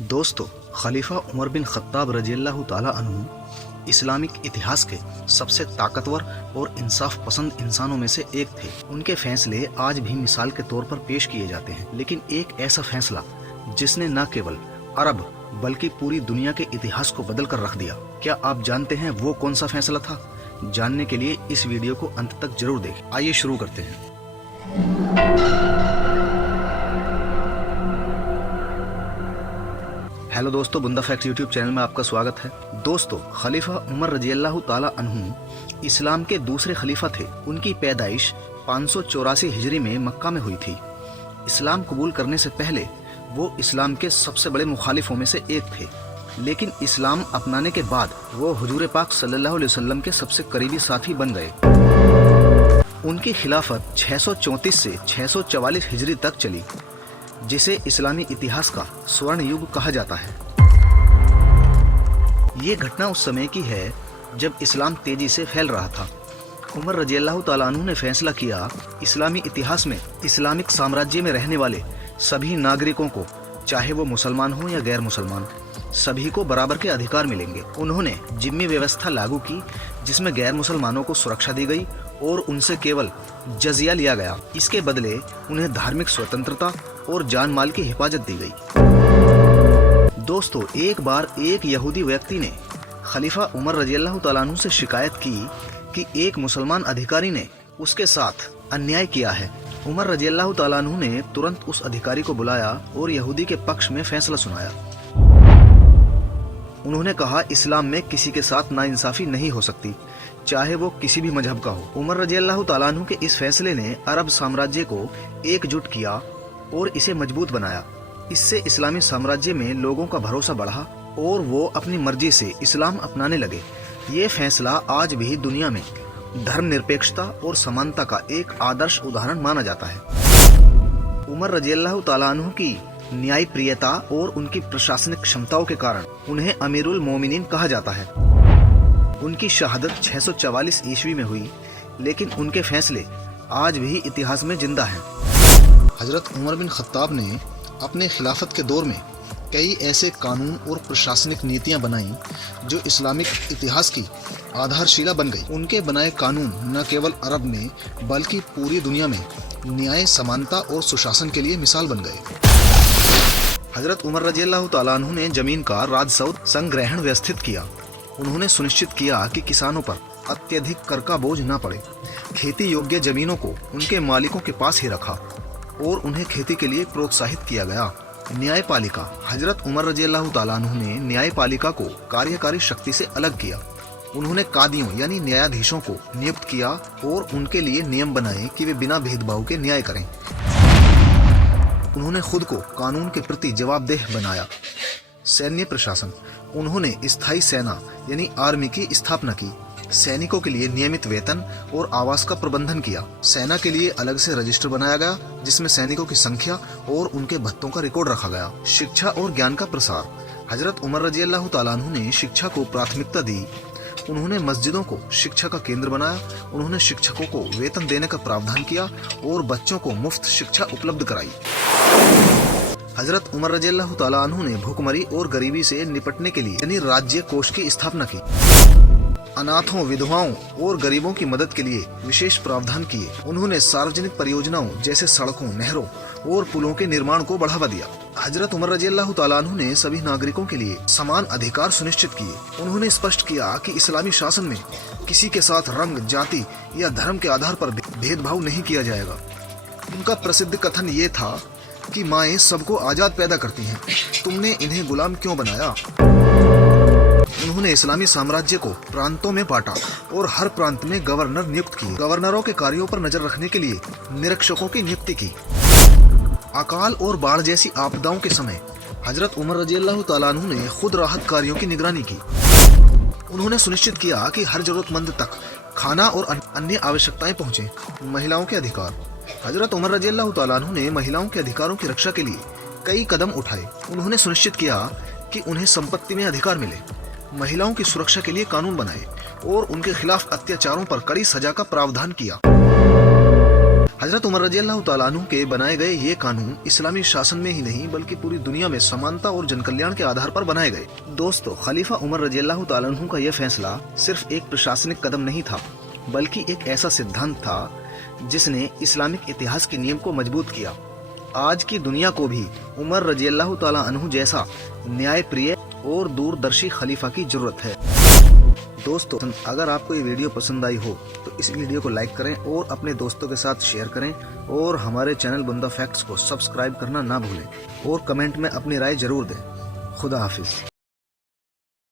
दोस्तों, खलीफा Umar bin Khattab रज़ियल्लाहु ताला अन्हु इस्लामिक इतिहास के सबसे ताकतवर और इंसाफ पसंद इंसानों में से एक थे। उनके फैसले आज भी मिसाल के तौर पर पेश किए जाते हैं, लेकिन एक ऐसा फैसला जिसने न केवल अरब बल्कि पूरी दुनिया के इतिहास को बदल कर रख दिया। क्या आप जानते हैं वो कौन सा फैसला था? जानने के लिए इस वीडियो को अंत तक जरूर देखें। आइए शुरू करते हैं। हेलो दोस्तों, बुंदा फैक्ट्स यूट्यूब चैनल में आपका स्वागत है। दोस्तों, खलीफा उमर रज़ियल्लाहु ताला अन्हु इस्लाम के दूसरे खलीफा थे। उनकी पैदाइश 584 हिजरी में मक्का में हुई थी। इस्लाम कबूल करने से पहले वो इस्लाम के सबसे बड़े मुखालिफों में से एक थे, लेकिन इस्लाम अपनाने के बाद वो हुजूर पाक सल्लल्लाहु अलैहि वसल्लम के सबसे करीबी साथी बन गए। उनकी खिलाफत 634 से 644 हिजरी तक चली, जिसे इस्लामी इतिहास का स्वर्ण युग कहा जाता है। ये घटना उस समय की है जब इस्लाम तेजी से फैल रहा था। उमर रज़ियल्लाहु ताला अन्हु ने फैसला किया, इस्लामी इतिहास में इस्लामिक साम्राज्य में रहने वाले सभी नागरिकों को, चाहे वो मुसलमान हो या गैर मुसलमान, सभी को बराबर के अधिकार मिलेंगे। उन्होंने जिम्मी व्यवस्था लागू की, जिसमें गैर मुसलमानों को सुरक्षा दी गई और उनसे केवल जजिया लिया गया। इसके बदले उन्हें धार्मिक स्वतंत्रता और जान माल की हिफाजत दी गई। दोस्तों, एक बार एक यहूदी व्यक्ति ने खलीफा उमर रज़ियल्लाहु ताला अन्हु से शिकायत की कि एक मुसलमान अधिकारी ने उसके साथ अन्याय किया है। उमर रज़ियल्लाहु ताला अन्हु ने तुरंत उस अधिकारी को बुलाया और यहूदी के पक्ष में फैसला सुनाया। उन्होंने कहा, इस्लाम में किसी के साथ नाइंसाफी नहीं हो सकती, चाहे वो किसी भी मजहब का हो। उमर रज़ियल्लाहु ताला अन्हु के इस फैसले ने अरब साम्राज्य को एकजुट किया और इसे मजबूत बनाया। इससे इस्लामी साम्राज्य में लोगों का भरोसा बढ़ा और वो अपनी मर्जी से इस्लाम अपनाने लगे। ये फैसला आज भी दुनिया में धर्मनिरपेक्षता और समानता का एक आदर्श उदाहरण माना जाता है। उमर रज़ियल्लाहु ताला अन्हु की न्यायप्रियता और उनकी प्रशासनिक क्षमताओं के कारण उन्हें अमीरुल मोमिनीन कहा जाता है। उनकी शहादत 644 ईस्वी में हुई, लेकिन उनके फैसले आज भी इतिहास में जिंदा हैं। हजरत उमर बिन खत्ताब ने अपने खिलाफत के दौर में कई ऐसे कानून और प्रशासनिक नीतियां बनाई जो इस्लामिक इतिहास की आधारशिला बन गई। उनके बनाए कानून न केवल अरब में बल्कि पूरी दुनिया में न्याय, समानता और सुशासन के लिए मिसाल बन गए। हजरत उमर रज़ियल्लाहु ताला अन्हु ने जमीन का राजस्व संग्रहण व्यवस्थित किया। उन्होंने सुनिश्चित किया कि किसानों पर अत्यधिक कर का बोझ न पड़े। खेती योग्य जमीनों को उनके मालिकों के पास ही रखा और उन्हें खेती के लिए प्रोत्साहित किया गया। न्यायपालिका, हजरत उमर रज़ियल्लाहु ताला अन्हु ने न्यायपालिका को कार्यकारी शक्ति से अलग किया। उन्होंने कादियों यानी न्यायाधीशों को नियुक्त किया और उनके लिए नियम बनाए कि वे बिना भेदभाव के न्याय करें। उन्होंने खुद को कानून के प्रति जवाबदेह बनाया। सैन्य प्रशासन, उन्होंने स्थायी सेना यानी आर्मी की स्थापना की। सैनिकों के लिए नियमित वेतन और आवास का प्रबंधन किया। सेना के लिए अलग से रजिस्टर बनाया गया, जिसमें सैनिकों की संख्या और उनके भत्तों का रिकॉर्ड रखा गया। शिक्षा और ज्ञान का प्रसार, हजरत उमर रज़ियल्लाहु ताला अन्हु ने शिक्षा को प्राथमिकता दी। उन्होंने मस्जिदों को शिक्षा का केंद्र बनाया। उन्होंने शिक्षकों को वेतन देने का प्रावधान किया और बच्चों को मुफ्त शिक्षा उपलब्ध कराई। हजरत उमर रज़ियल्लाहु ताला अन्हु ने भूखमरी और गरीबी से निपटने के लिए यानी राज्य कोष की स्थापना की। अनाथों, विधवाओं और गरीबों की मदद के लिए विशेष प्रावधान किए। उन्होंने सार्वजनिक परियोजनाओं जैसे सड़कों, नहरों और पुलों के निर्माण को बढ़ावा दिया। हजरत उमर रज़ियल्लाहु ताला अन्हु ने सभी नागरिकों के लिए समान अधिकार सुनिश्चित किए। उन्होंने स्पष्ट किया कि इस्लामी शासन में किसी के साथ रंग, जाति या धर्म के आधार पर भेदभाव नहीं किया जाएगा। उनका प्रसिद्ध कथन ये था कि माएँ सबको आजाद पैदा करती हैं, तुमने इन्हें गुलाम क्यों बनाया। उन्होंने इस्लामी साम्राज्य को प्रांतों में बांटा और हर प्रांत में गवर्नर नियुक्त किए। गवर्नरों के कार्यों पर नजर रखने के लिए निरीक्षकों की नियुक्ति की। अकाल और बाढ़ जैसी आपदाओं के समय हजरत उमर रज़ियल्लाहु ताला अन्हु ने खुद राहत कार्यों की निगरानी की। उन्होंने सुनिश्चित किया कि हर जरूरतमंद तक खाना और अन्य आवश्यकताएं पहुंचे। महिलाओं के अधिकार, हजरत उमर रज़ियल्लाहु ताला अन्हु ने महिलाओं के अधिकारों की रक्षा के लिए कई कदम उठाए। उन्होंने सुनिश्चित किया कि उन्हें संपत्ति में अधिकार मिले, महिलाओं की सुरक्षा के लिए कानून बनाए और उनके खिलाफ अत्याचारों पर कड़ी सजा का प्रावधान किया। हजरत उमर रजी अल्लाह तआला अन्हु के बनाए गए ये कानून इस्लामी शासन में ही नहीं बल्कि पूरी दुनिया में समानता और जनकल्याण के आधार पर बनाए गए। दोस्तों, खलीफा उमर रजी अल्लाह तआला अन्हु का यह फैसला सिर्फ एक प्रशासनिक कदम नहीं था, बल्कि एक ऐसा सिद्धांत था जिसने इस्लामिक इतिहास के नियम को मजबूत किया। आज की दुनिया को भी उमर रजी अल्लाह तआला अन्हु जैसा न्यायप्रिय और दूरदर्शी खलीफा की जरूरत है। दोस्तों, अगर आपको ये वीडियो पसंद आई हो तो इस वीडियो को लाइक करें और अपने दोस्तों के साथ शेयर करें और हमारे चैनल बुंदा फैक्ट्स को सब्सक्राइब करना ना भूलें और कमेंट में अपनी राय जरूर दें। खुदा हाफिज।